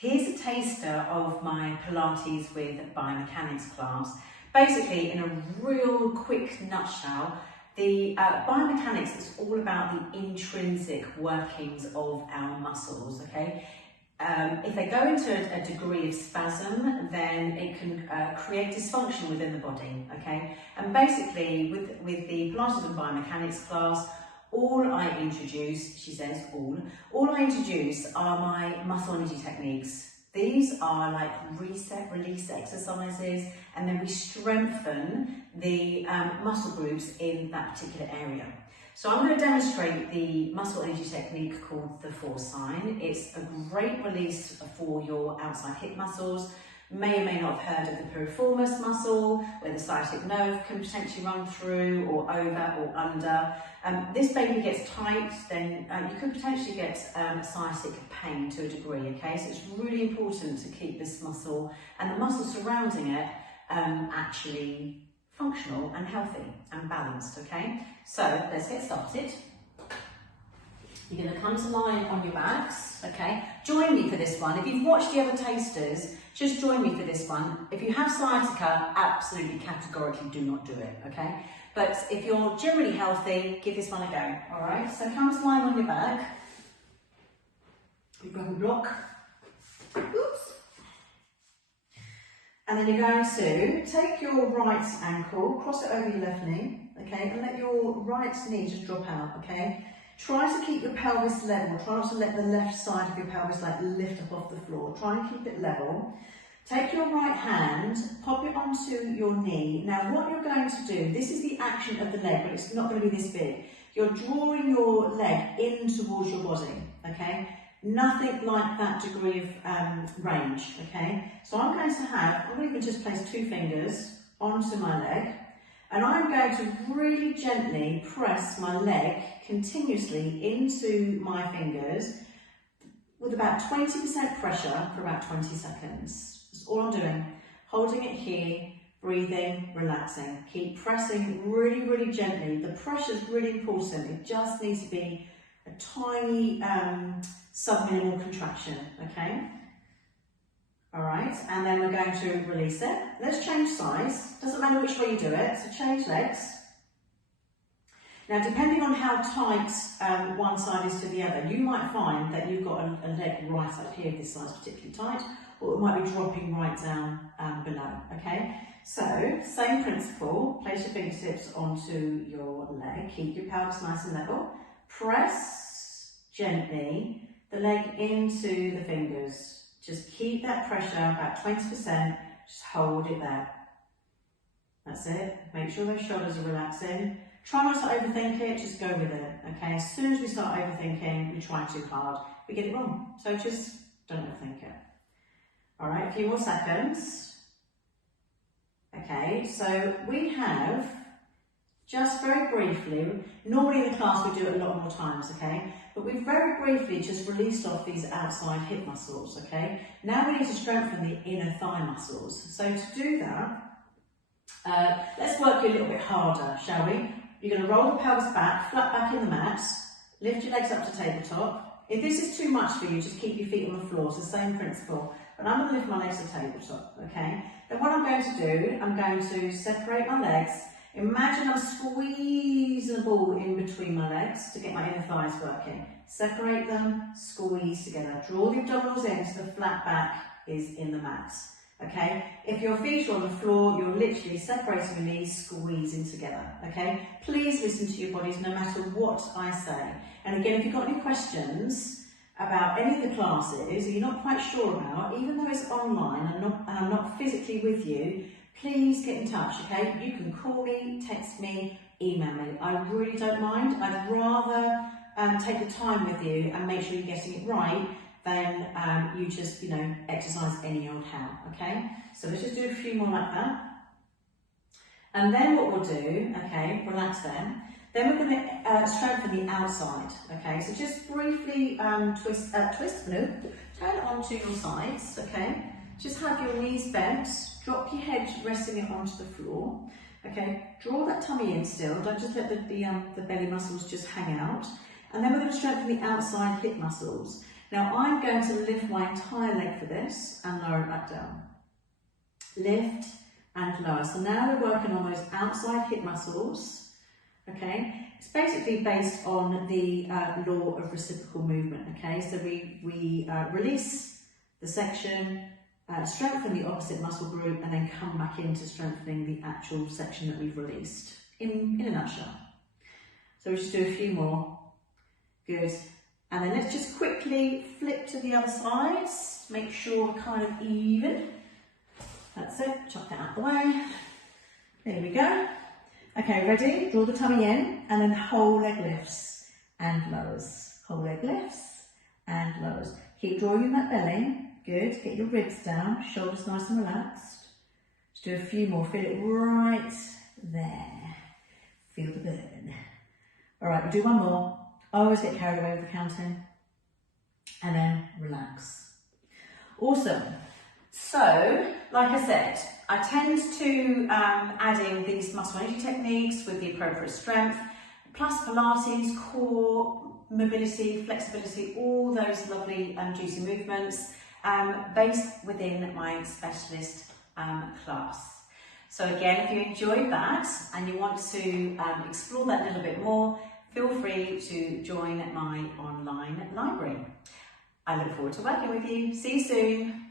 Here's a taster of my Pilates with biomechanics class. Basically, in a real quick nutshell, the biomechanics is all about the intrinsic workings of our muscles, okay? If they go into a degree of spasm, then it can create dysfunction within the body, okay? And basically, with the Pilates and biomechanics class, all I introduce, she says all I introduce are my muscle energy techniques. These are like reset, release exercises, and then we strengthen the muscle groups in that particular area. So I'm going to demonstrate the muscle energy technique called the 4 sign. It's a great release for your outside hip muscles. May or may not have heard of the piriformis muscle, where the sciatic nerve can potentially run through or over or under. This baby gets tight, then you could potentially get sciatic pain to a degree, okay? So it's really important to keep this muscle and the muscle surrounding it actually functional and healthy and balanced, okay? So let's get started. You're going to come to lie on your backs, okay? Join me for this one. If you've watched the other tasters, just join me for this one. If you have sciatica, absolutely categorically do not do it, okay? But if you're generally healthy, give this one a go, all right? So come to lie on your back. You grab a block. Oops. And then you're going to take your right ankle, cross it over your left knee, okay? And let your right knee just drop out, okay? Try to keep your pelvis level. Try not to let the left side of your pelvis like lift up off the floor. Try and keep it level. Take your right hand, pop it onto your knee. Now what you're going to do, this is the action of the leg, but it's not going to be this big. You're drawing your leg in towards your body, okay? Nothing like that degree of range, okay? So I'm going to even just place 2 fingers onto my leg, and I'm going to really gently press my leg continuously into my fingers with about 20% pressure for about 20 seconds. That's all I'm doing. Holding it here, breathing, relaxing. Keep pressing really, really gently. The pressure is really important. It just needs to be a tiny subminimal contraction, okay? All right, and then we're going to release it. Let's change sides. Doesn't matter which way you do it, so change legs. Now, depending on how tight one side is to the other, you might find that you've got a leg right up here if this side's particularly tight, or it might be dropping right down below, okay? So, same principle, place your fingertips onto your leg, keep your pelvis nice and level, press gently the leg into the fingers. Just keep that pressure, about 20%, just hold it there. That's it. Make sure those shoulders are relaxing. Try not to overthink it, just go with it, okay? As soon as we start overthinking, we try too hard, we get it wrong. So just don't overthink it. All right, a few more seconds. Okay, so we have, just very briefly, normally in the class we do it a lot more times, okay? But we've very briefly just released off these outside hip muscles, okay? Now we need to strengthen the inner thigh muscles. So to do that, let's work you a little bit harder, shall we? You're going to roll the pelvis back, flat back in the mat, lift your legs up to tabletop. If this is too much for you, just keep your feet on the floor, it's the same principle. But I'm going to lift my legs to tabletop, okay? Then what I'm going to do, I'm going to separate my legs. Imagine I'm squeezing a ball in between my legs to get my inner thighs working. Separate them, squeeze together. Draw the abdominals in so the flat back is in the mat. Okay? If your feet are on the floor, you're literally separating your knees, squeezing together. Okay? Please listen to your bodies no matter what I say. And again, if you've got any questions about any of the classes that you're not quite sure about, even though it's online and I'm not physically with you, please get in touch, okay? You can call me, text me, email me. I really don't mind. I'd rather take the time with you and make sure you're getting it right than you just, exercise any old how, okay? So let's just do a few more like that. And then what we'll do, okay, relax then. Then we're going to strengthen the outside, okay? So just briefly turn onto your sides, okay? Just have your knees bent, drop your head resting it onto the floor, okay? Draw that tummy in still, don't just let the belly muscles just hang out. And then we're going to strengthen the outside hip muscles. Now I'm going to lift my entire leg for this and lower it back down. Lift and lower. So now we're working on those outside hip muscles, okay? It's basically based on the law of reciprocal movement, okay? So we release the section, strengthen the opposite muscle group, and then come back into strengthening the actual section that we've released, in a nutshell. So we'll just do a few more. Good. And then let's just quickly flip to the other side. Make sure we're kind of even. That's it, chuck that out the way. There we go. Okay, ready? Draw the tummy in, and then whole leg lifts and lowers. Whole leg lifts and lowers. Keep drawing in that belly. Good. Get your ribs down, shoulders nice and relaxed. Just do a few more. Feel it right there. Feel the burn. All right, we'll do one more. Always get carried away with the counting. And then relax. Awesome. So, like I said, I tend to add in these muscle energy techniques with the appropriate strength, plus Pilates, core, mobility, flexibility, all those lovely juicy movements based within my specialist class. So again, if you enjoyed that and you want to explore that a little bit more, feel free to join my online library. I look forward to working with you. See you soon.